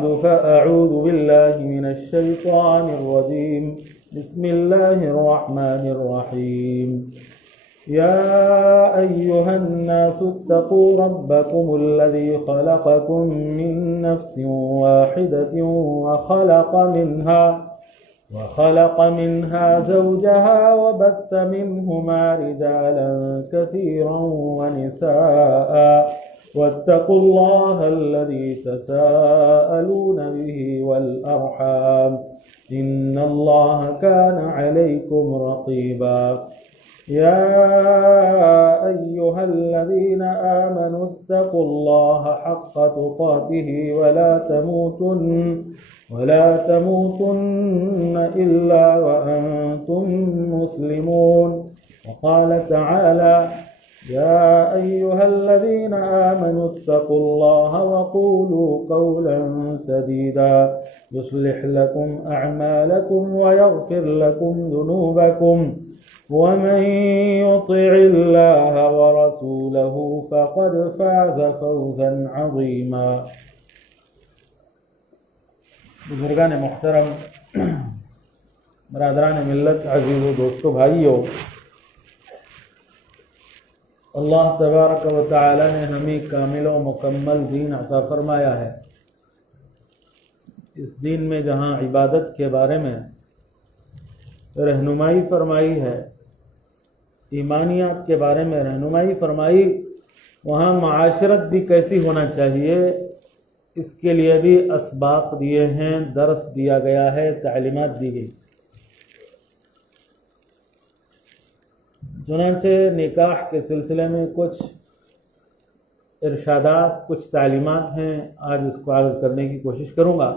بعد فأعوذ بالله من الشيطان الرجيم بسم الله الرحمن الرحيم يا أيها الناس اتقوا ربكم الذي خلقكم من نفس واحدة وخلق منها زوجها وبث منهما رجالا كثيرا ونساء واتقوا الله الذي تساءلون به والأرحام إن الله كان عليكم رقيبا يا أيها الذين آمنوا اتقوا الله حق تقاته ولا تموتن إلا وأنتم مسلمون. وقال تعالى يا أيها الذين آمنوا اتقوا الله وقولوا قولا سديدا يصلح لكم أعمالكم ويغفر لكم ذنوبكم ومن يطع الله ورسوله فقد فاز فوزا عظيما. بزرگان محترم، برادران ملت، عزیز و دوستو، بھائیو، اللہ تبارک و تعالی نے ہمیں کامل و مکمل دین عطا فرمایا ہے۔ اس دین میں جہاں عبادت کے بارے میں رہنمائی فرمائی ہے، ایمانیات کے بارے میں رہنمائی فرمائی، وہاں معاشرت بھی کیسی ہونا چاہیے اس کے لیے بھی اسباق دیے ہیں، درس دیا گیا ہے، تعلیمات دی گئی۔ چنانچہ نکاح کے سلسلے میں کچھ ارشادات، کچھ تعلیمات ہیں، آج اس کو عرض کرنے کی کوشش کروں گا،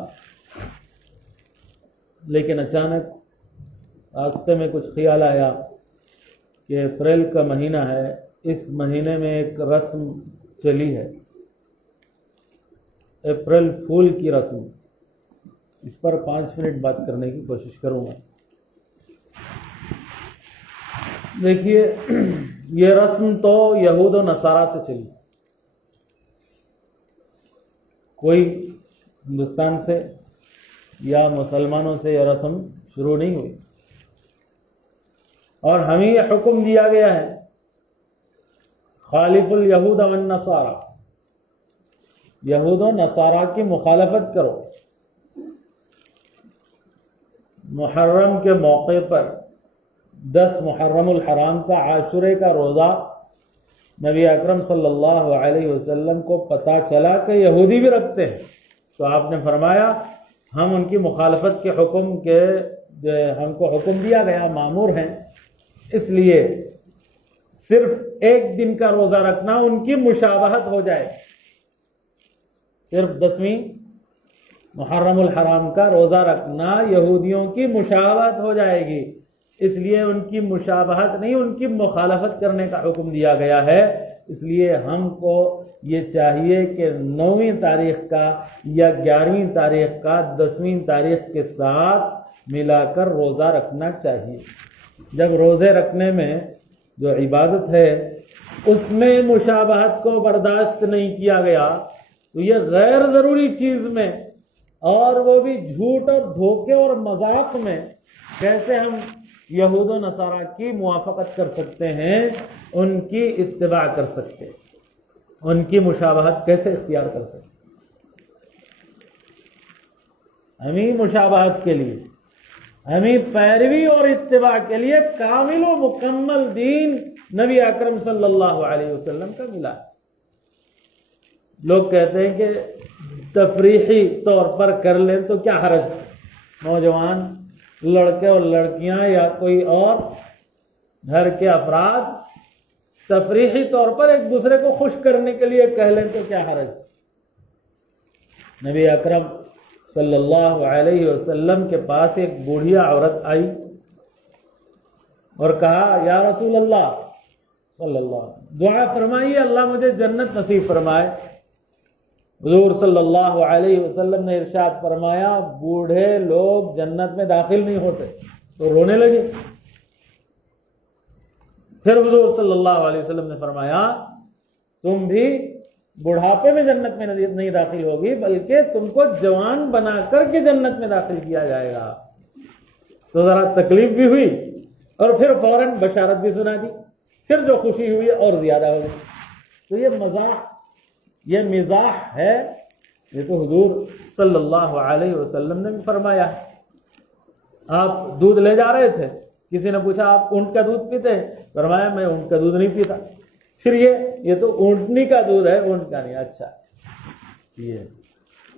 لیکن اچانک راستے میں کچھ خیال آیا کہ اپریل کا مہینہ ہے، اس مہینے میں ایک رسم چلی ہے، اپریل فول کی رسم، اس پر 5 منٹ بات کرنے کی کوشش کروں گا۔ دیکھیے، یہ رسم تو یہود و نصارہ سے چلی، کوئی ہندوستان سے یا مسلمانوں سے یہ رسم شروع نہیں ہوئی، اور ہمیں یہ حکم دیا گیا ہے خالف الیہود والنصارہ، یہود و نصارہ کی مخالفت کرو۔ محرم کے موقع پر 10 محرم الحرام کا عاشورے کا روزہ نبی اکرم صلی اللہ علیہ وسلم کو پتہ چلا کہ یہودی بھی رکھتے ہیں، تو آپ نے فرمایا ہم ان کی مخالفت کے حکم کے، ہم کو حکم دیا گیا، مامور ہیں، اس لیے صرف ایک دن کا روزہ رکھنا ان کی مشابہت ہو جائے، صرف 10ویں محرم الحرام کا روزہ رکھنا یہودیوں کی مشابہت ہو جائے گی، اس لیے ان کی مشابہت نہیں، ان کی مخالفت کرنے کا حکم دیا گیا ہے۔ اس لیے ہم کو یہ چاہیے کہ 9ویں تاریخ کا یا 11ویں تاریخ کا 10ویں تاریخ کے ساتھ ملا کر روزہ رکھنا چاہیے۔ جب روزے رکھنے میں جو عبادت ہے اس میں مشابہت کو برداشت نہیں کیا گیا تو یہ غیر ضروری چیز میں، اور وہ بھی جھوٹ اور دھوکے اور مذاق میں، کیسے ہم یہود و نصارہ کی موافقت کر سکتے ہیں، ان کی اتباع کر سکتے ہیں، ان کی مشابہت کیسے اختیار کر سکتے ہیں؟ ہمیں مشابہت کے لیے، ہمیں پیروی اور اتباع کے لیے کامل و مکمل دین نبی اکرم صلی اللہ علیہ وسلم کا ملا ہے۔ لوگ کہتے ہیں کہ تفریحی طور پر کر لیں تو کیا حرج، نوجوان لڑکے اور لڑکیاں یا کوئی اور گھر کے افراد تفریحی طور پر ایک دوسرے کو خوش کرنے کے لیے کہہ لیں تو کیا حرج۔ نبی اکرم صلی اللہ علیہ وسلم کے پاس ایک بوڑھیا عورت آئی اور کہا یا رسول اللہ صلی اللہ، دعا فرمائیے اللہ مجھے جنت نصیب فرمائے۔ حضور صلی اللہ علیہ وسلم نے ارشاد فرمایا بوڑھے لوگ جنت میں داخل نہیں ہوتے، تو رونے لگے۔ پھر حضور صلی اللہ علیہ وسلم نے فرمایا تم بھی بڑھاپے میں جنت میں نہیں داخل ہوگی، بلکہ تم کو جوان بنا کر کے جنت میں داخل کیا جائے گا۔ تو ذرا تکلیف بھی ہوئی اور پھر فوراً بشارت بھی سنا دی، پھر جو خوشی ہوئی اور زیادہ ہو گئی۔ تو یہ مزاح ہے، یہ تو حضور صلی اللہ علیہ وسلم نے بھی فرمایا۔ آپ دودھ لے جا رہے تھے، کسی نے پوچھا آپ اونٹ کا دودھ پیتے ہیں؟ فرمایا میں اونٹ کا دودھ نہیں پیتا۔ پھر یہ تو اونٹنی کا دودھ ہے، اونٹ کا نہیں۔ اچھا، یہ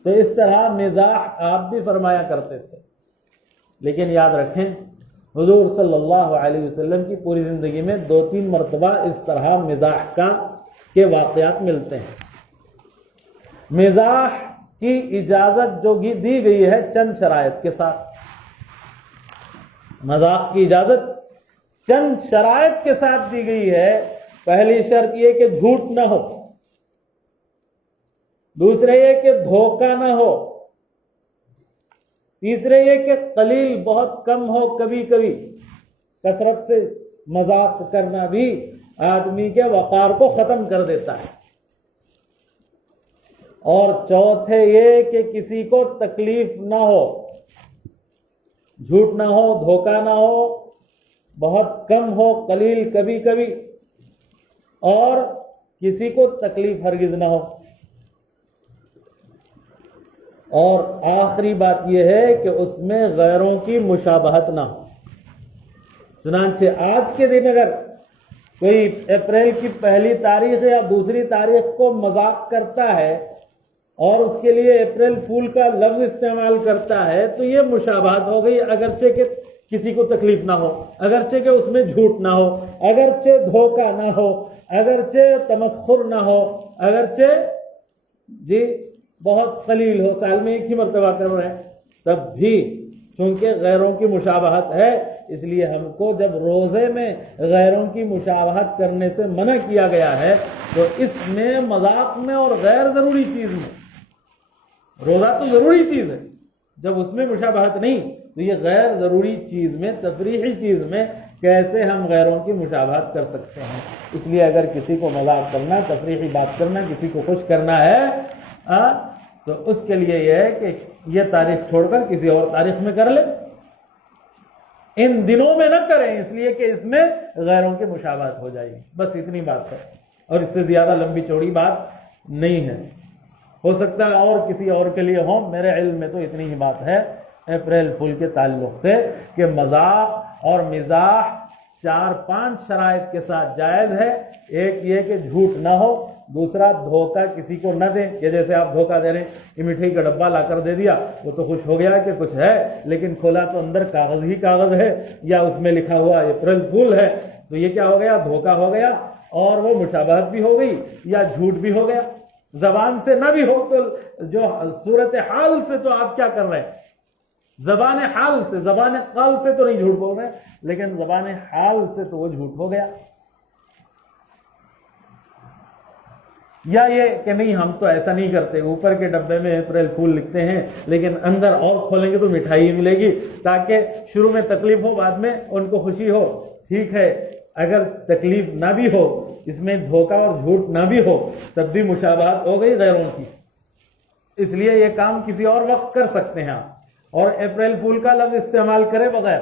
تو اس طرح مزاح آپ بھی فرمایا کرتے تھے۔ لیکن یاد رکھیں، حضور صلی اللہ علیہ وسلم کی پوری زندگی میں 2-3 مرتبہ اس طرح مزاح کے واقعات ملتے ہیں۔ مزاح کی اجازت جو دی گئی ہے چند شرائط کے ساتھ، مذاق کی اجازت چند شرائط کے ساتھ دی گئی ہے۔ پہلی شرط یہ کہ جھوٹ نہ ہو، دوسرے یہ کہ دھوکہ نہ ہو، تیسرے یہ کہ قلیل بہت کم ہو، کبھی کبھی کثرت سے مذاق کرنا بھی آدمی کے وقار کو ختم کر دیتا ہے، اور چوتھے یہ کہ کسی کو تکلیف نہ ہو، جھوٹ نہ ہو، دھوکہ نہ ہو، بہت کم ہو، قلیل کبھی کبھی، اور کسی کو تکلیف ہرگز نہ ہو۔ اور آخری بات یہ ہے کہ اس میں غیروں کی مشابہت نہ ہو۔ چنانچہ آج کے دن اگر کوئی اپریل کی پہلی تاریخ یا دوسری تاریخ کو مذاق کرتا ہے اور اس کے لیے اپریل فول کا لفظ استعمال کرتا ہے تو یہ مشابہت ہو گئی، اگرچہ کہ کسی کو تکلیف نہ ہو، اگرچہ کہ اس میں جھوٹ نہ ہو، اگرچہ دھوکہ نہ ہو، اگرچہ تمسخر نہ ہو، اگرچہ بہت قلیل ہو، سال میں ایک ہی مرتبہ کر رہے ہیں، تب بھی چونکہ غیروں کی مشابہت ہے، اس لیے ہم کو جب روزے میں غیروں کی مشابہت کرنے سے منع کیا گیا ہے تو اس میں مذاق میں اور غیر ضروری چیز میں، روزہ تو ضروری چیز ہے، جب اس میں مشابہت نہیں تو یہ غیر ضروری چیز میں، تفریحی چیز میں کیسے ہم غیروں کی مشابہت کر سکتے ہیں؟ اس لیے اگر کسی کو مذاق کرنا، تفریحی بات کرنا، کسی کو خوش کرنا ہے تو اس کے لیے یہ ہے کہ یہ تاریخ چھوڑ کر کسی اور تاریخ میں کر لے، ان دنوں میں نہ کریں، اس لیے کہ اس میں غیروں کی مشابہت ہو جائے گی۔ بس اتنی بات ہے، اور اس سے زیادہ لمبی چوڑی بات نہیں ہے۔ ہو سکتا ہے اور کسی اور کے لیے ہو، میرے علم میں تو اتنی ہی بات ہے اپریل فول کے تعلق سے کہ مذاق اور مزاح 4-5 شرائط کے ساتھ جائز ہے۔ ایک یہ کہ جھوٹ نہ ہو، دوسرا دھوکہ کسی کو نہ دیں، کہ جیسے آپ دھوکہ دے رہے ہیں کہ مٹھائی کا ڈبہ لا کر دے دیا، وہ تو خوش ہو گیا کہ کچھ ہے، لیکن کھولا تو اندر کاغذ ہی کاغذ ہے، یا اس میں لکھا ہوا اپریل فول ہے، تو یہ کیا ہو گیا؟ دھوکہ ہو گیا، اور وہ مشابہت بھی ہو گئی یا جھوٹ بھی ہو گیا۔ زبان سے نہ بھی ہو تو جو صورت حال سے تو آپ کیا کر رہے ہیں؟ زبان حال سے، زبان قال سے تو نہیں جھوٹ بول رہے، لیکن زبان حال سے تو وہ جھوٹ ہو گیا۔ یا یہ کہ نہیں ہم تو ایسا نہیں کرتے، اوپر کے ڈبے میں اپریل فول لکھتے ہیں لیکن اندر اور کھولیں گے تو مٹھائی ملے گی، تاکہ شروع میں تکلیف ہو، بعد میں ان کو خوشی ہو۔ ٹھیک ہے، اگر تکلیف نہ بھی ہو، اس میں دھوکہ اور جھوٹ نہ بھی ہو، تب بھی مشابہت ہو گئی غیروں کی، اس لیے یہ کام کسی اور وقت کر سکتے ہیں آپ، اور اپریل فول کا لفظ استعمال کرے بغیر۔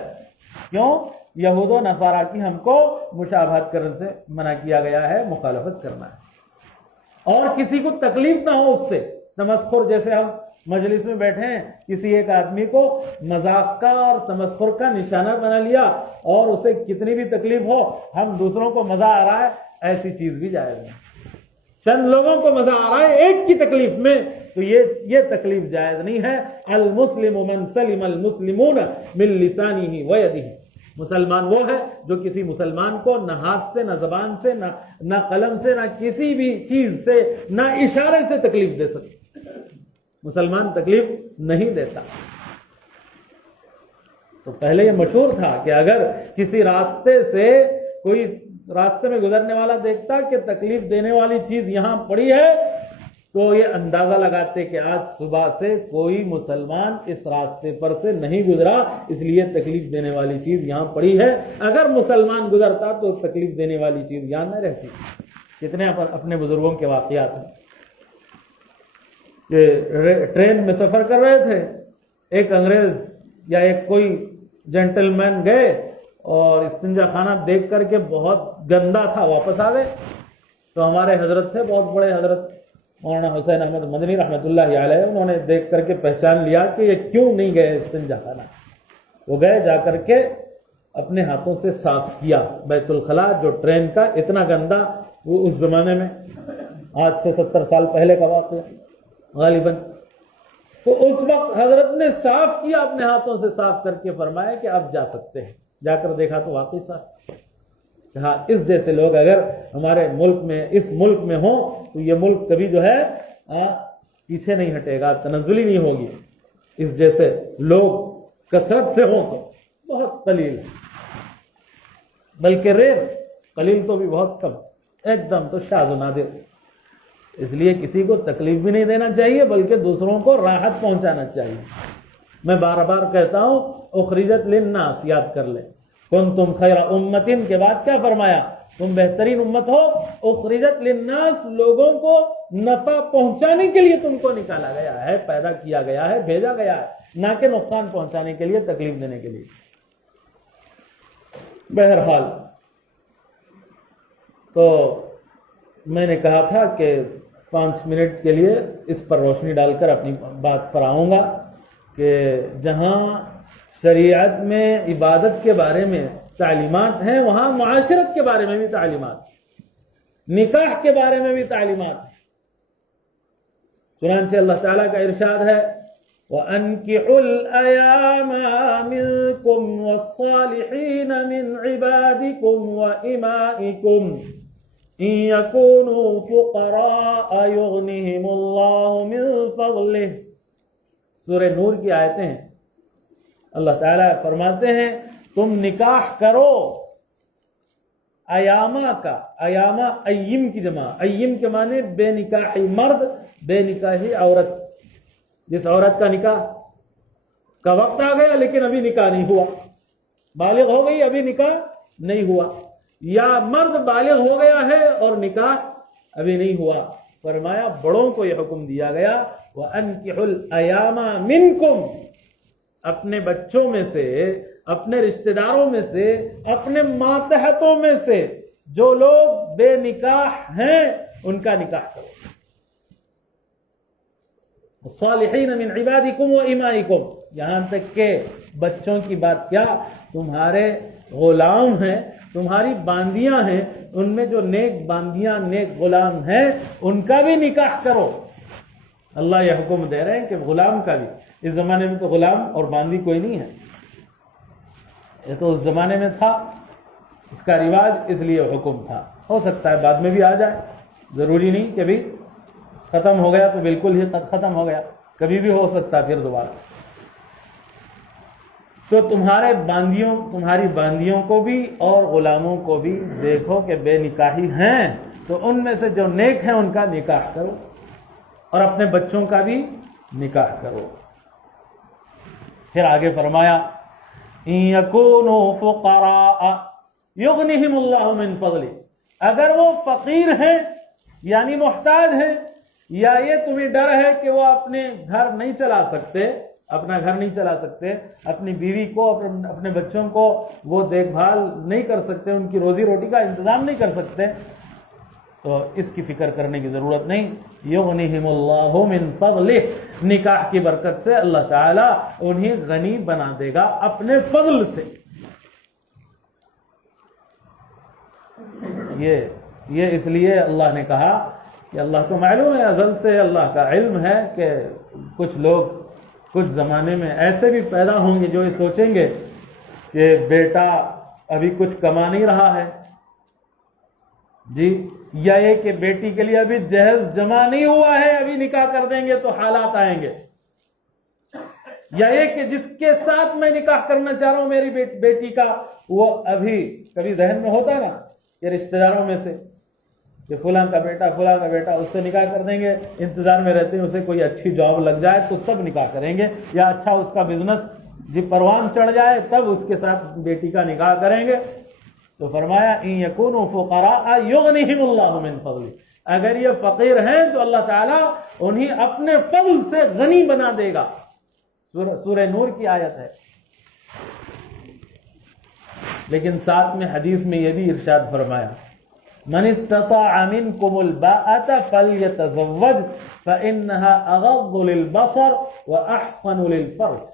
کیوں؟ یہود و نصارہ کی ہم کو مشابہت کرنے سے منع کیا گیا ہے، مخالفت کرنا ہے، اور کسی کو تکلیف نہ ہو اس سے۔ تمسخر، جیسے ہم مجلس میں بیٹھے ہیں، کسی ایک آدمی کو مذاق کا اور تمسخر کا نشانہ بنا لیا اور اسے کتنی بھی تکلیف ہو، ہم دوسروں کو مزہ آ رہا ہے، ایسی چیز بھی جائز نہیں۔ چند لوگوں کو مزہ آ رہا ہے ایک کی تکلیف میں تو یہ تکلیف جائز نہیں ہے۔ المسلم من سلم المسلمون من لسانه ویدہ، مسلمان وہ ہے جو کسی مسلمان کو نہ ہاتھ سے، نہ زبان سے، نہ قلم سے، نہ کسی بھی چیز سے، نہ اشارے سے تکلیف دے سکے۔ مسلمان تکلیف نہیں دیتا۔ تو پہلے یہ مشہور تھا کہ اگر کسی راستے سے کوئی راستے میں گزرنے والا دیکھتا کہ تکلیف دینے والی چیز یہاں پڑی ہے تو یہ اندازہ لگاتے کہ آج صبح سے کوئی مسلمان اس راستے پر سے نہیں گزرا، اس لیے تکلیف دینے والی چیز یہاں پڑی ہے۔ اگر مسلمان گزرتا تو تکلیف دینے والی چیز یہاں نہ رہتی۔ کتنے اپنے بزرگوں کے واقعات ہیں۔ کہ ٹرین میں سفر کر رہے تھے، ایک انگریز یا ایک کوئی جینٹل مین گئے اور استنجا خانہ دیکھ کر کے بہت گندا تھا، واپس آ گئے۔ تو ہمارے حضرت تھے بہت بڑے حضرت مولانا حسین احمد مدنی رحمۃ اللہ علیہ، انہوں نے دیکھ کر کے پہچان لیا کہ یہ کیوں نہیں گئے استنجا خانہ۔ وہ گئے، جا کر کے اپنے ہاتھوں سے صاف کیا بیت الخلاء جو ٹرین کا اتنا گندا، وہ اس زمانے میں آج سے 70 سال پہلے کا واقعہ غالباً۔ تو اس وقت حضرت نے صاف کیا، اپنے ہاتھوں سے صاف کر کے فرمایا کہ آپ جا سکتے ہیں۔ جا کر دیکھا تو واقعی صاف۔ ہاں، اس جیسے لوگ اگر ہمارے ملک میں، اس ملک میں ہوں تو یہ ملک کبھی جو ہے پیچھے نہیں ہٹے گا، تنزلی نہیں ہوگی۔ اس جیسے لوگ کثرت سے ہوں تو بہت قلیل ہے، بلکہ ریئر، قلیل تو بھی بہت کم، ایک دم تو شاذ و نادر۔ اس لیے کسی کو تکلیف بھی نہیں دینا چاہیے، بلکہ دوسروں کو راحت پہنچانا چاہیے۔ میں بار بار کہتا ہوں، اخرجت للناس یاد کر لیں، کنتم خیر امت کے بعد کیا فرمایا؟ تم بہترین امت ہو، اخرجت للناس، لوگوں کو نفع پہنچانے کے لیے تم کو نکالا گیا ہے، پیدا کیا گیا ہے، بھیجا گیا ہے، نہ کہ نقصان پہنچانے کے لیے، تکلیف دینے کے لیے۔ بہرحال تو میں نے کہا تھا کہ 5 منٹ کے لیے اس پر روشنی ڈال کر اپنی بات پر آؤں گا کہ جہاں شریعت میں عبادت کے بارے میں تعلیمات ہیں، وہاں معاشرت کے بارے میں بھی تعلیمات ہیں، نکاح کے بارے میں بھی تعلیمات ہیں۔ چنانچہ اللہ تعالیٰ کا ارشاد ہے، وَأَنكِحُوا الْأَيَامَ مِنكُمْ وَالصَّالِحِينَ مِنْ عِبَادِكُمْ وَإِمَائِكُمْ إِن يَكُونُوا فُقَرَاءَ يُغْنِهِمُ اللَّهُ مِنْ فَضْلِهِ۔ سورہ نور کی آیتیں ہیں۔ اللہ تعالیٰ فرماتے ہیں تم نکاح کرو ایامہ کا، ایامہ ایم کی جمع، ایم کے معنی بے نکاحی مرد، بے نکاحی عورت۔ جس عورت کا نکاح کا وقت آ گیا لیکن ابھی نکاح نہیں ہوا، بالغ ہو گئی ابھی نکاح نہیں ہوا، یا مرد بالغ ہو گیا ہے اور نکاح ابھی نہیں ہوا، فرمایا بڑوں کو یہ حکم دیا گیا، وَأَنكِحُوا الْأَيَامَ مِنْكُمْ، اپنے بچوں میں سے، اپنے رشتہ داروں میں سے، اپنے ماتحتوں میں سے جو لوگ بے نکاح ہیں ان کا نکاح کرو۔ الصالحین من عبادکم و امائکم، یہاں تک کہ بچوں کی بات کیا، تمہارے غلام ہیں، تمہاری باندیاں ہیں، ان میں جو نیک باندیاں، نیک غلام ہیں، ان کا بھی نکاح کرو۔ اللہ یہ حکم دے رہے ہیں کہ غلام کا بھی۔ اس زمانے میں تو غلام اور باندی کوئی نہیں ہے، یہ تو اس زمانے میں تھا، اس کا رواج، اس لیے حکم تھا۔ ہو سکتا ہے بعد میں بھی آ جائے، ضروری نہیں کہ بھی ختم ہو گیا تو بالکل ہی ختم ہو گیا، کبھی بھی ہو سکتا ہے پھر دوبارہ۔ تو تمہارے باندیوں، تمہاری باندیوں کو بھی اور غلاموں کو بھی دیکھو کہ بے نکاحی ہیں تو ان میں سے جو نیک ہیں ان کا نکاح کرو، اور اپنے بچوں کا بھی نکاح کرو۔ پھر آگے فرمایا إِن يَكُونُوا فُقَرَاءَ يُغْنِهِمُ اللَّهُ مِنْ فَضْلِهِ، اگر وہ فقیر ہیں یعنی محتاج ہیں، یا یہ تمہیں ڈر ہے کہ وہ اپنے گھر نہیں چلا سکتے، اپنا گھر نہیں چلا سکتے، اپنی بیوی کو، اپنے بچوں کو وہ دیکھ بھال نہیں کر سکتے، ان کی روزی روٹی کا انتظام نہیں کر سکتے، تو اس کی فکر کرنے کی ضرورت نہیں۔ یغنیہم اللہ من فضلہ، نکاح کی برکت سے اللہ تعالیٰ انہیں غنی بنا دے گا اپنے فضل سے۔ یہ اس لیے اللہ نے کہا کہ اللہ کو معلوم ہے، ازل سے اللہ کا علم ہے کہ کچھ لوگ کچھ زمانے میں ایسے بھی پیدا ہوں گے جو یہ سوچیں گے کہ بیٹا ابھی کچھ کما نہیں رہا ہے جی، یا یہ کہ بیٹی کے لیے ابھی جہیز جمع نہیں ہوا ہے، ابھی نکاح کر دیں گے تو حالات آئیں گے، یا یہ کہ جس کے ساتھ میں نکاح کرنا چاہ رہا ہوں میری بیٹی کا، وہ ابھی کبھی ذہن میں ہوتا ہے نا کہ رشتہ داروں میں سے کہ فلاں کا بیٹا اس سے نکاح کر دیں گے، انتظار میں رہتے ہیں اسے کوئی اچھی جاب لگ جائے تو تب نکاح کریں گے، یا اچھا اس کا بزنس جی پروان چڑھ جائے تب اس کے ساتھ بیٹی کا نکاح کریں گے۔ تو فرمایا ان یکونوا فقراء یغنیہم اللہ من فضلہ، اگر یہ فقیر ہیں تو اللہ تعالیٰ انہیں اپنے فضل سے غنی بنا دے گا. سورہ نور کی آیت ہے. لیکن ساتھ میں حدیث میں یہ بھی ارشاد فرمایا من استطاع منکم الباءة فلیتزوج فإنها اغض للبصر واحسن للفرج.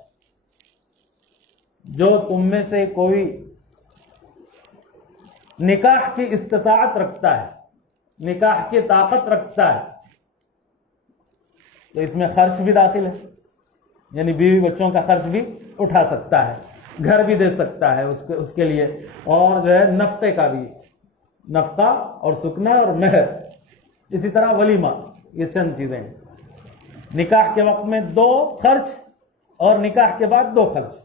جو تم میں سے کوئی نکاح کی استطاعت رکھتا ہے, نکاح کی طاقت رکھتا ہے, تو اس میں خرچ بھی داخل ہے, یعنی بیوی بچوں کا خرچ بھی اٹھا سکتا ہے, گھر بھی دے سکتا ہے اس کے لیے, اور جو ہے نفقے کا بھی, نفقہ اور سکنا اور مہر, اسی طرح ولیمہ, یہ چند چیزیں ہیں. نکاح کے وقت میں 2 خرچ اور نکاح کے بعد 2 خرچ.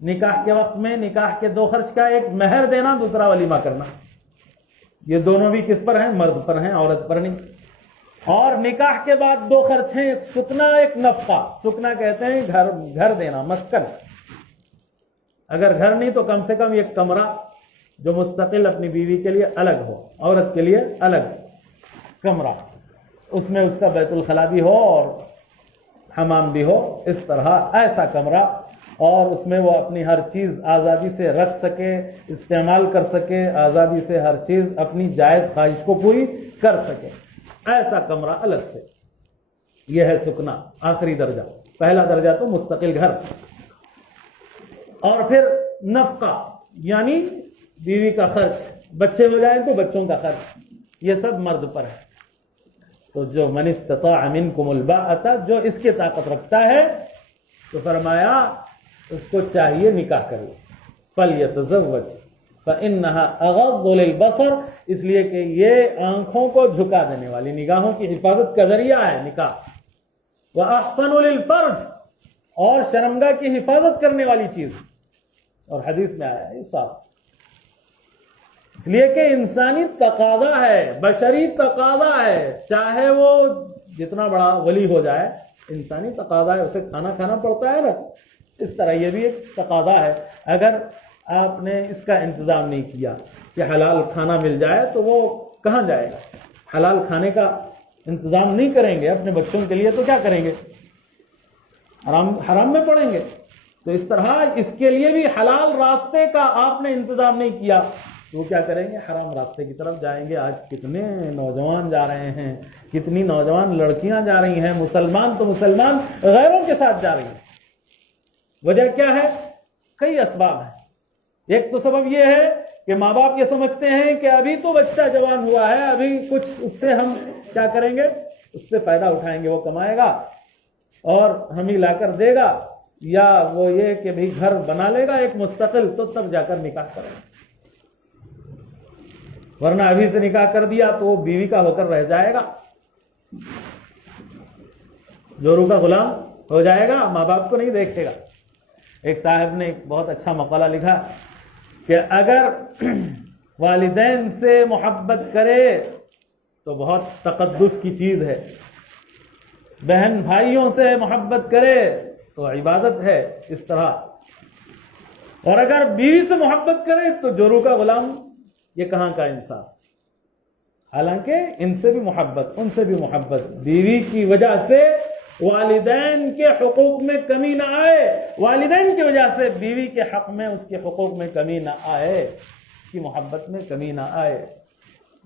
نکاح کے وقت میں نکاح کے 2 خرچ کا, ایک مہر دینا, دوسرا ولیمہ کرنا. یہ دونوں بھی کس پر ہیں؟ مرد پر ہیں, عورت پر نہیں. اور نکاح کے بعد 2 خرچ ہیں, ایک سکنا, ایک نفقہ. سکنا کہتے ہیں گھر دینا, مسکن. اگر گھر نہیں تو کم سے کم ایک کمرہ جو مستقل اپنی بیوی کے لیے الگ ہو, عورت کے لیے الگ کمرہ, اس میں اس کا بیت الخلا بھی ہو اور حمام بھی ہو, اس طرح ایسا کمرہ, اور اس میں وہ اپنی ہر چیز آزادی سے رکھ سکے, استعمال کر سکے, آزادی سے ہر چیز اپنی جائز خواہش کو پوری کر سکے, ایسا کمرہ الگ سے. یہ ہے سکنا, آخری درجہ. پہلا درجہ تو مستقل گھر. اور پھر نفقہ, یعنی بیوی کا خرچ, بچے ہو جائیں تو بچوں کا خرچ, یہ سب مرد پر ہے. تو جو من استطاع منکم الباءة, جو اس کی طاقت رکھتا ہے, تو فرمایا اس کو چاہیے نکاح کرے. فلیتزوج فإنها اغض للبصر, اس لیے کہ یہ آنکھوں کو جھکا دینے والی, نگاہوں کی حفاظت کا ذریعہ ہے نکاح. وأحسن للفرج, اور شرمگاہ کی حفاظت کرنے والی چیز. اور حدیث میں آیا ہے صاحب, اس لیے کہ انسانی تقاضا ہے, بشری تقاضا ہے, چاہے وہ جتنا بڑا ولی ہو جائے, انسانی تقاضا ہے, اسے کھانا کھانا پڑتا ہے نا, اس طرح یہ بھی ایک تقاضا ہے. اگر آپ نے اس کا انتظام نہیں کیا کہ حلال کھانا مل جائے, تو وہ کہاں جائے گا؟ حلال کھانے کا انتظام نہیں کریں گے اپنے بچوں کے لیے تو کیا کریں گے؟ حرام میں پڑیں گے. تو اس طرح اس کے لیے بھی حلال راستے کا آپ نے انتظام نہیں کیا تو وہ کیا کریں گے؟ حرام راستے کی طرف جائیں گے. آج کتنے نوجوان جا رہے ہیں, کتنی نوجوان لڑکیاں جا رہی ہیں, مسلمان تو مسلمان غیروں کے ساتھ جا رہی ہیں. وجہ کیا ہے؟ کئی اسباب ہیں. ایک تو سبب یہ ہے کہ ماں باپ یہ سمجھتے ہیں کہ ابھی تو بچہ جوان ہوا ہے, ابھی کچھ اس سے ہم کیا کریں گے, اس سے فائدہ اٹھائیں گے, وہ کمائے گا اور ہم ہی لا کر دے گا, یا وہ یہ کہ بھئی گھر بنا لے گا ایک مستقل, تو تب جا کر نکاح کریں گے. ورنہ ابھی سے نکاح کر دیا تو وہ بیوی کا ہو کر رہ جائے گا, جورو کا غلام ہو جائے گا, ماں باپ کو نہیں دیکھے گا. ایک صاحب نے ایک بہت اچھا مقالہ لکھا کہ اگر والدین سے محبت کرے تو بہت تقدس کی چیز ہے, بہن بھائیوں سے محبت کرے تو عبادت ہے. اس طرح, اور اگر بیوی سے محبت کرے تو جورو کا غلام, یہ کہاں کا انصاف؟ حالانکہ ان سے بھی محبت, ان سے بھی محبت, بیوی کی وجہ سے والدین کے حقوق میں کمی نہ آئے, والدین کی وجہ سے بیوی کے حق میں, اس کے حقوق میں کمی نہ آئے, اس کی محبت میں کمی نہ آئے.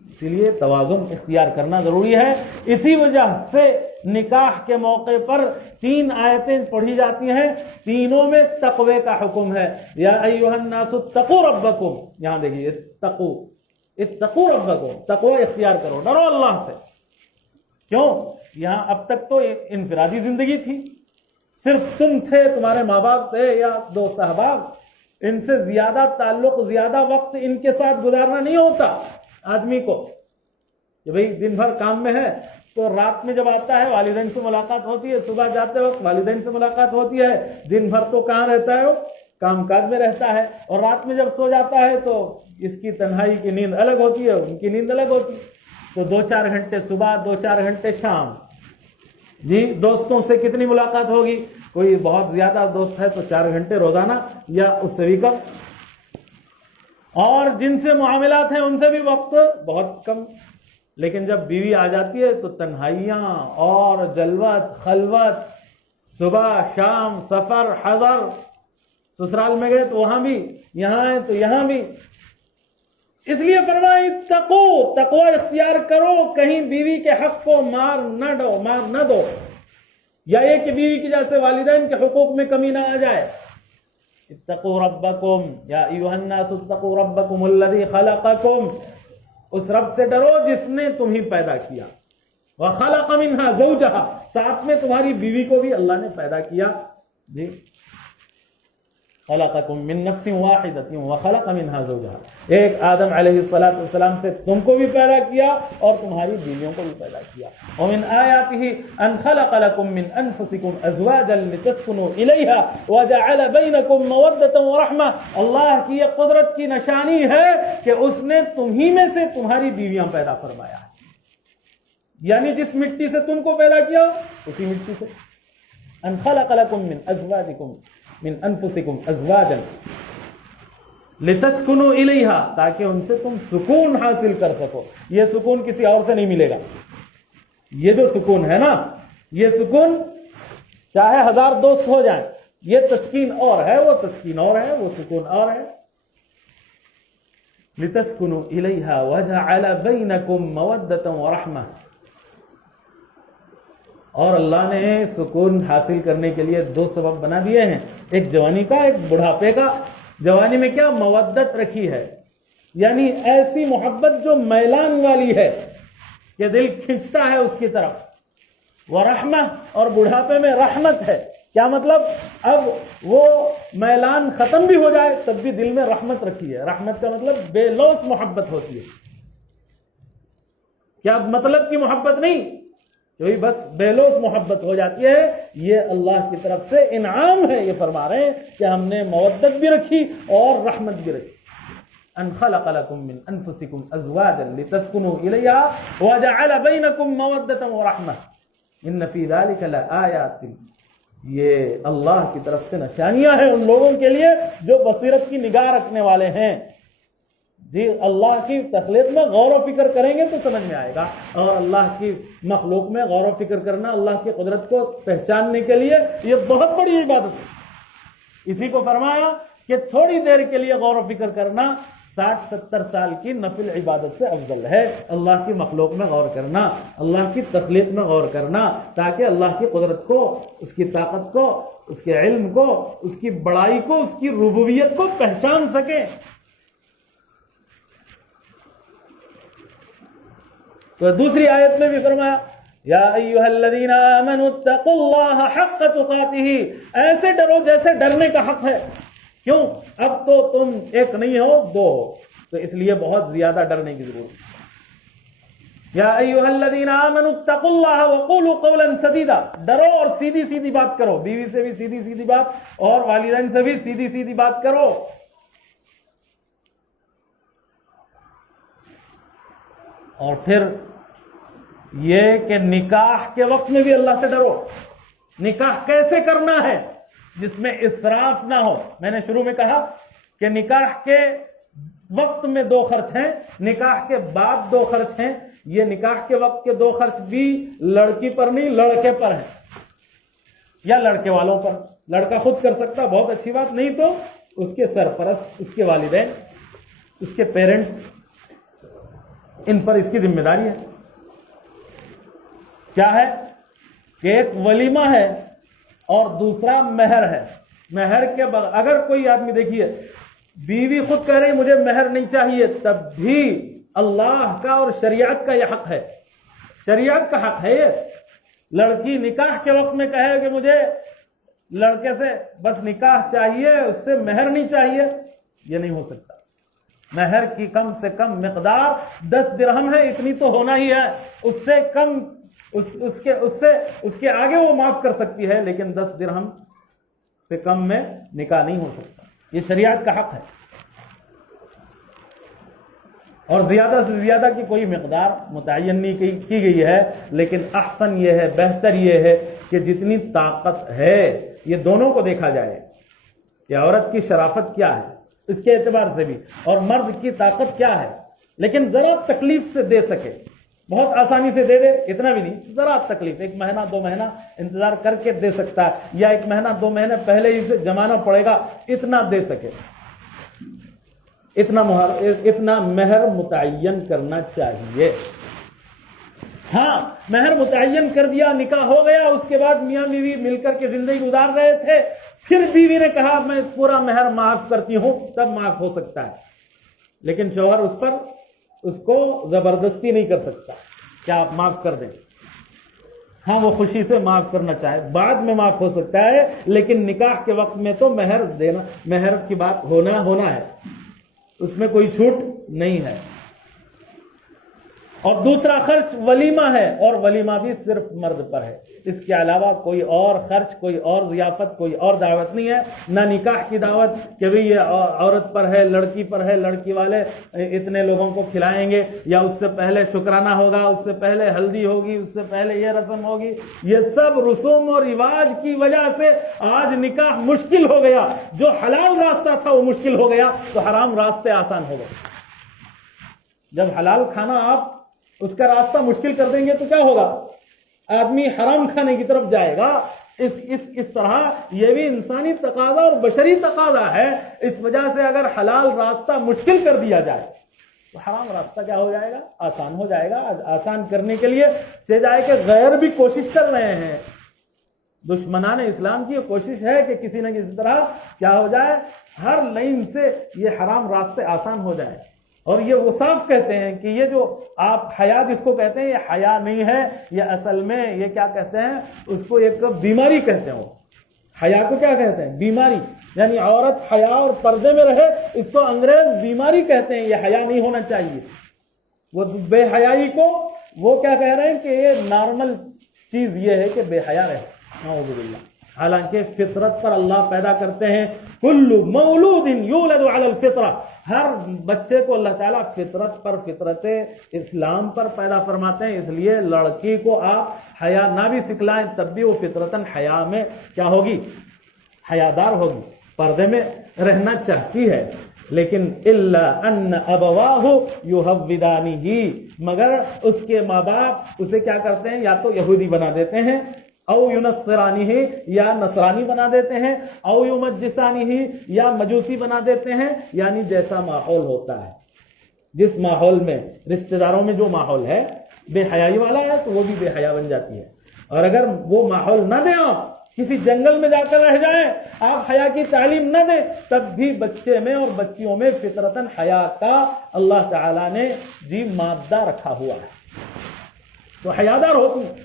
اسی لیے توازن اختیار کرنا ضروری ہے. اسی وجہ سے نکاح کے موقع پر 3 آیتیں پڑھی جاتی ہیں, تینوں میں تقوی کا حکم ہے. یا ایھا الناس اتقوا ربکم, یہاں دیکھیے اتقوا ربکم, تقوی اختیار کرو, ڈرو اللہ سے. کیوں؟ یہاں اب تک تو انفرادی زندگی تھی, صرف تم تھے, تمہارے ماں باپ تھے یا دوست احباب, ان سے زیادہ تعلق, زیادہ وقت ان کے ساتھ گزارنا نہیں ہوتا آدمی کو. کہ بھئی دن بھر کام میں ہے تو رات میں جب آتا ہے والدین سے ملاقات ہوتی ہے, صبح جاتے وقت والدین سے ملاقات ہوتی ہے, دن بھر تو کہاں رہتا ہے, وہ کام کاج میں رہتا ہے, اور رات میں جب سو جاتا ہے تو اس کی تنہائی کی نیند الگ ہوتی ہے, ان کی نیند الگ ہوتی ہے. تو 2-4 گھنٹے صبح, 2-4 گھنٹے شام. جی دوستوں سے کتنی ملاقات ہوگی؟ کوئی بہت زیادہ دوست ہے تو 4 گھنٹے روزانہ یا اس سے بھی کم. اور جن سے معاملات ہیں ان سے بھی وقت بہت کم. لیکن جب بیوی آ جاتی ہے تو تنہائیاں اور جلوت خلوت، صبح شام سفر حضر، سسرال میں گئے تو وہاں بھی، یہاں آئے تو یہاں بھی. اس لیے فرمایا تقوی اختیار کرو، کہیں بیوی کے حق کو مار نہ دو، یا یہ کہ بیوی کی جیسے والدین کے حقوق میں کمی نہ آ جائے. اتقوا ربکم یا ایھا الناس اتقوا ربکم الذی خلقکم، اس رب سے ڈرو جس نے تمہیں پیدا کیا. وخلق منها زوجها، ساتھ میں تمہاری بیوی کو بھی اللہ نے پیدا کیا. جی خلقکم من نفس واحدۃ وخلق منها زوجها، ایک آدم علیہ السلام سے تم کو بھی پیدا کیا اور تمہاری بیویوں کو بھی پیدا کیا. ومن آیاتہ ان خلق لکم من انفسکم ازواجا لتسکنوا الیہا وجعل بینکم مودۃ ورحمہ. اللہ کی یہ قدرت کی نشانی ہے کہ اس نے تمہیں میں سے تمہاری بیویاں پیدا فرمایا ہے، یعنی جس مٹی سے تم کو پیدا کیا اسی مٹی سے. ان خلق لکم من ازواجکم من انفسکم ازواجا لتسکنوا الیہا، تاکہ ان سے تم سکون حاصل کر سکو. یہ سکون کسی اور سے نہیں ملے گا. یہ جو سکون ہے نا، یہ سکون چاہے 1000 دوست ہو جائیں، یہ تسکین اور ہے، وہ تسکین اور ہے، وہ سکون اور ہے. لتسکنوا الیہا وجعل بینکم مودۃ ورحمہ. اور اللہ نے سکون حاصل کرنے کے لیے 2 سبب بنا دیے ہیں، ایک جوانی کا، ایک بڑھاپے کا. جوانی میں کیا مودت رکھی ہے، یعنی ایسی محبت جو میلان والی ہے کہ دل کھنچتا ہے اس کی طرف. ورحمہ، اور بڑھاپے میں رحمت ہے. کیا مطلب؟ اب وہ میلان ختم بھی ہو جائے تب بھی دل میں رحمت رکھی ہے. رحمت کا مطلب بے لوث محبت ہوتی ہے. کیا مطلب کی محبت نہیں، جو بس بے لوث محبت ہو جاتی ہے. یہ اللہ کی طرف سے انعام ہے. یہ فرما رہے ہیں کہ ہم نے مودت بھی رکھی اور رحمت بھی رکھی. ان خلق لکم من انفسکم ازواجا لتسکنوا الیہا وجعل بینکم مودۃ ورحمہ ان فی ذلک لآیات. یہ اللہ کی طرف سے نشانیاں ہیں ان لوگوں کے لیے جو بصیرت کی نگاہ رکھنے والے ہیں. جی اللہ کی تخلیق میں غور و فکر کریں گے تو سمجھ میں آئے گا. اور اللہ کی مخلوق میں غور و فکر کرنا، اللہ کی قدرت کو پہچاننے کے لیے یہ بہت بڑی عبادت ہے. اسی کو فرمایا کہ تھوڑی دیر کے لیے غور و فکر کرنا 60-70 سال کی نفل عبادت سے افضل ہے. اللہ کی مخلوق میں غور کرنا، اللہ کی تخلیق میں غور کرنا، تاکہ اللہ کی قدرت کو، اس کی طاقت کو، اس کے علم کو، اس کی بڑائی کو، اس کی ربوبیت کو پہچان سکیں. تو دوسری آیت میں بھی فرمایا یا ایھا الذین آمنوا اتقوا اللہ حق تقاتہ، ایسے ڈرو جیسے ڈرنے کا حق ہے. کیوں؟ اب تو تم ایک نہیں ہو، 2 ہو، تو اس لیے بہت زیادہ ڈرنے کی ضرورت ہے. یا ایھا الذین آمنوا اتقوا اللہ وقولوا قولا سدیدا، ڈرو اور سیدھی سیدھی بات کرو. بیوی سے بھی سیدھی سیدھی بات اور والدین سے بھی سیدھی سیدھی بات کرو. اور پھر یہ کہ نکاح کے وقت میں بھی اللہ سے ڈرو. نکاح کیسے کرنا ہے جس میں اسراف نہ ہو. میں نے شروع میں کہا کہ نکاح کے وقت میں 2 خرچ ہیں، نکاح کے بعد 2 خرچ ہیں. یہ نکاح کے وقت کے 2 خرچ بھی لڑکی پر نہیں، لڑکے پر ہیں یا لڑکے والوں پر. لڑکا خود کر سکتا، بہت اچھی بات، نہیں تو اس کے سرپرست، اس کے والدین، اس کے پیرنٹس، ان پر اس کی ذمہ داری ہے. کیا ہے کہ ایک ولیمہ ہے اور دوسرا مہر ہے. مہر کے اگر کوئی آدمی دیکھیے بیوی خود کہہ رہی مجھے مہر نہیں چاہیے، تب بھی اللہ کا اور شریعت کا یہ حق ہے. شریعت کا حق ہے. یہ لڑکی نکاح کے وقت میں کہے کہ مجھے لڑکے سے بس نکاح چاہیے، اس سے مہر نہیں چاہیے، یہ نہیں ہو سکتا. مہر کی کم سے کم مقدار 10 درہم ہے، اتنی تو ہونا ہی ہے. اس سے کم اس کے آگے وہ معاف کر سکتی ہے، لیکن 10 درہم سے کم میں نکاح نہیں ہو سکتا. یہ شریعت کا حق ہے. اور زیادہ سے زیادہ کی کوئی مقدار متعین نہیں کی گئی ہے، لیکن احسن یہ ہے، بہتر یہ ہے کہ جتنی طاقت ہے یہ دونوں کو دیکھا جائے کہ عورت کی شرافت کیا ہے اس کے اعتبار سے بھی، اور مرد کی طاقت کیا ہے، لیکن ذرا تکلیف سے دے سکے. بہت آسانی سے دے دے اتنا بھی نہیں، ذرا تکلیف، 1 مہینہ 2 مہینہ انتظار کر کے دے سکتا ہے، یا 1 مہینہ 2 مہینے پہلے ہی سے جمانا پڑے گا، اتنا دے سکے، اتنا مہر متعین کرنا چاہیے۔ ہاں مہر متعین کر دیا، نکاح ہو گیا، اس کے بعد میاں بیوی مل کر کے زندگی گزار رہے تھے، پھر بیوی نے کہا میں پورا مہر معاف کرتی ہوں، تب معاف ہو سکتا ہے، لیکن شوہر اس کو زبردستی نہیں کر سکتا کیا آپ معاف کر دیں۔ ہاں وہ خوشی سے معاف کرنا چاہے بعد میں معاف ہو سکتا ہے، لیکن نکاح کے وقت میں تو مہر دینا، مہر کی بات ہونا ہے، اس میں کوئی چھوٹ نہیں ہے۔ اور دوسرا خرچ ولیمہ ہے، اور ولیمہ بھی صرف مرد پر ہے، اس کے علاوہ کوئی اور خرچ، کوئی اور ضیافت، کوئی اور دعوت نہیں ہے، نہ نکاح کی دعوت کہ بھئی یہ عورت پر ہے، لڑکی پر ہے، لڑکی والے اتنے لوگوں کو کھلائیں گے، یا اس سے پہلے شکرانہ ہوگا، اس سے پہلے ہلدی ہوگی، اس سے پہلے یہ رسم ہوگی۔ یہ سب رسوم اور رواج کی وجہ سے آج نکاح مشکل ہو گیا، جو حلال راستہ تھا وہ مشکل ہو گیا، تو حرام راستے آسان ہو گئے۔ جب حلال کھانا آپ اس کا راستہ مشکل کر دیں گے تو کیا ہوگا؟ آدمی حرام کھانے کی طرف جائے گا۔ اس طرح یہ بھی انسانی تقاضا اور بشری تقاضا ہے، اس وجہ سے اگر حلال راستہ مشکل کر دیا جائے تو حرام راستہ کیا ہو جائے گا؟ آسان ہو جائے گا۔ آسان کرنے کے لیے چاہے جائے کہ غیر بھی کوشش کر رہے ہیں، دشمنان اسلام کی یہ کوشش ہے کہ کسی نہ کسی طرح کیا ہو جائے، ہر لائن سے یہ حرام راستے آسان ہو جائے۔ اور یہ وہ صاف کہتے ہیں کہ یہ جو آپ حیا جس کو کہتے ہیں، یہ حیا نہیں ہے، یہ اصل میں یہ کیا کہتے ہیں، اس کو ایک بیماری کہتے ہیں۔ وہ حیا کو کیا کہتے ہیں؟ بیماری، یعنی عورت حیا اور پردے میں رہے، اس کو انگریز بیماری کہتے ہیں۔ یہ حیا نہیں ہونا چاہیے۔ وہ بے حیائی کو وہ کیا کہہ رہے ہیں کہ یہ نارمل چیز یہ ہے کہ بے حیا رہے، نعوذ باللہ۔ حالانکہ فطرت پر اللہ پیدا کرتے ہیں، کل مولود یولد علی الفطرہ، ہر بچے کو اللہ تعالیٰ فطرت پر، فطرت اسلام پر پیدا فرماتے ہیں۔ اس لیے لڑکی کو آپ حیا نہ بھی سکھلائیں تب بھی وہ فطرتاً حیا میں کیا ہوگی؟ حیادار ہوگی، پردے میں رہنا چاہتی ہے۔ لیکن الا ان ابواہ یحودانہ، مگر اس کے ماں باپ اسے کیا کرتے ہیں؟ یا تو یہودی بنا دیتے ہیں، او ینصرانی ہی، یا نصرانی بنا دیتے ہیں، او یمجسانی ہی، یا مجوسی بنا دیتے ہیں۔ یعنی جیسا ماحول ہوتا ہے، جس ماحول میں رشتہ داروں میں جو ماحول ہے بے حیائی والا ہے تو وہ بھی بے حیا بن جاتی ہے۔ اور اگر وہ ماحول نہ دیں، آپ کسی جنگل میں جا کر رہ جائیں، آپ حیا کی تعلیم نہ دیں، تب بھی بچے میں اور بچیوں میں فطرتاً حیا کا اللہ تعالیٰ نے مادہ رکھا ہوا ہے، تو حیادار ہوتی ہیں۔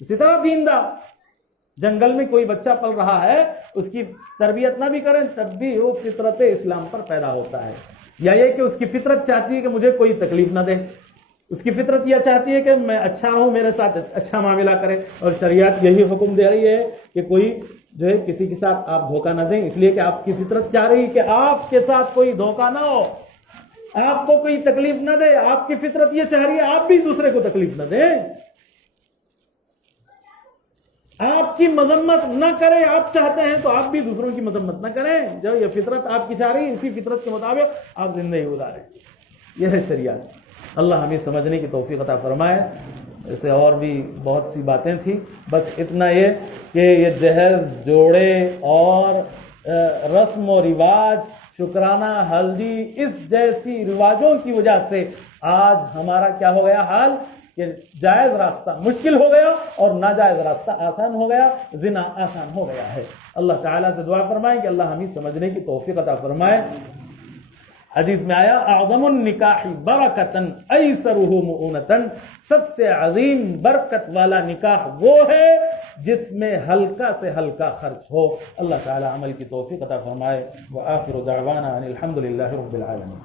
اسی طرح دیندار، جنگل میں کوئی بچہ پل رہا ہے، اس کی تربیت نہ بھی کریں تب بھی وہ فطرت اسلام پر پیدا ہوتا ہے۔ یا یہ کہ اس کی فطرت چاہتی ہے کہ مجھے کوئی تکلیف نہ دے، اس کی فطرت یہ چاہتی ہے کہ میں اچھا ہوں، میرے ساتھ اچھا معاملہ کرے، اور شریعت یہی حکم دے رہی ہے کہ کوئی جو ہے کسی کے ساتھ آپ دھوکہ نہ دیں، اس لیے کہ آپ کی فطرت چاہ رہی ہے کہ آپ کے ساتھ کوئی دھوکہ نہ ہو، آپ کو کوئی تکلیف نہ دے۔ آپ کی فطرت یہ چاہ رہی ہے آپ بھی دوسرے کو تکلیف نہ دیں، آپ کی مذمت نہ کریں، آپ چاہتے ہیں تو آپ بھی دوسروں کی مذمت نہ کریں۔ جو یہ فطرت آپ کی چاہ رہی ہے، اسی فطرت کے مطابق آپ زندگی گزاریں، یہ ہے شریعت۔ اللہ ہمیں سمجھنے کی توفیق عطا فرمائے۔ اسے اور بھی بہت سی باتیں تھیں، بس اتنا یہ کہ یہ جہیز جوڑے اور رسم و رواج، شکرانہ، ہلدی، اس جیسی رواجوں کی وجہ سے آج ہمارا کیا ہو گیا حال کہ جائز راستہ مشکل ہو گیا اور ناجائز راستہ آسان ہو گیا، زنا آسان ہو گیا ہے۔ اللہ تعالیٰ سے دعا فرمائیں کہ اللہ ہمیں سمجھنے کی توفیق عطا فرمائے۔ حدیث میں آیا اعظم النکاح برکتاً ایسرہ مؤونتاً، سب سے عظیم برکت والا نکاح وہ ہے جس میں ہلکا سے ہلکا خرچ ہو۔ اللہ تعالیٰ عمل کی توفیق عطا فرمائے۔ وآخر دعوانا ان الحمد للہ رب العالمین۔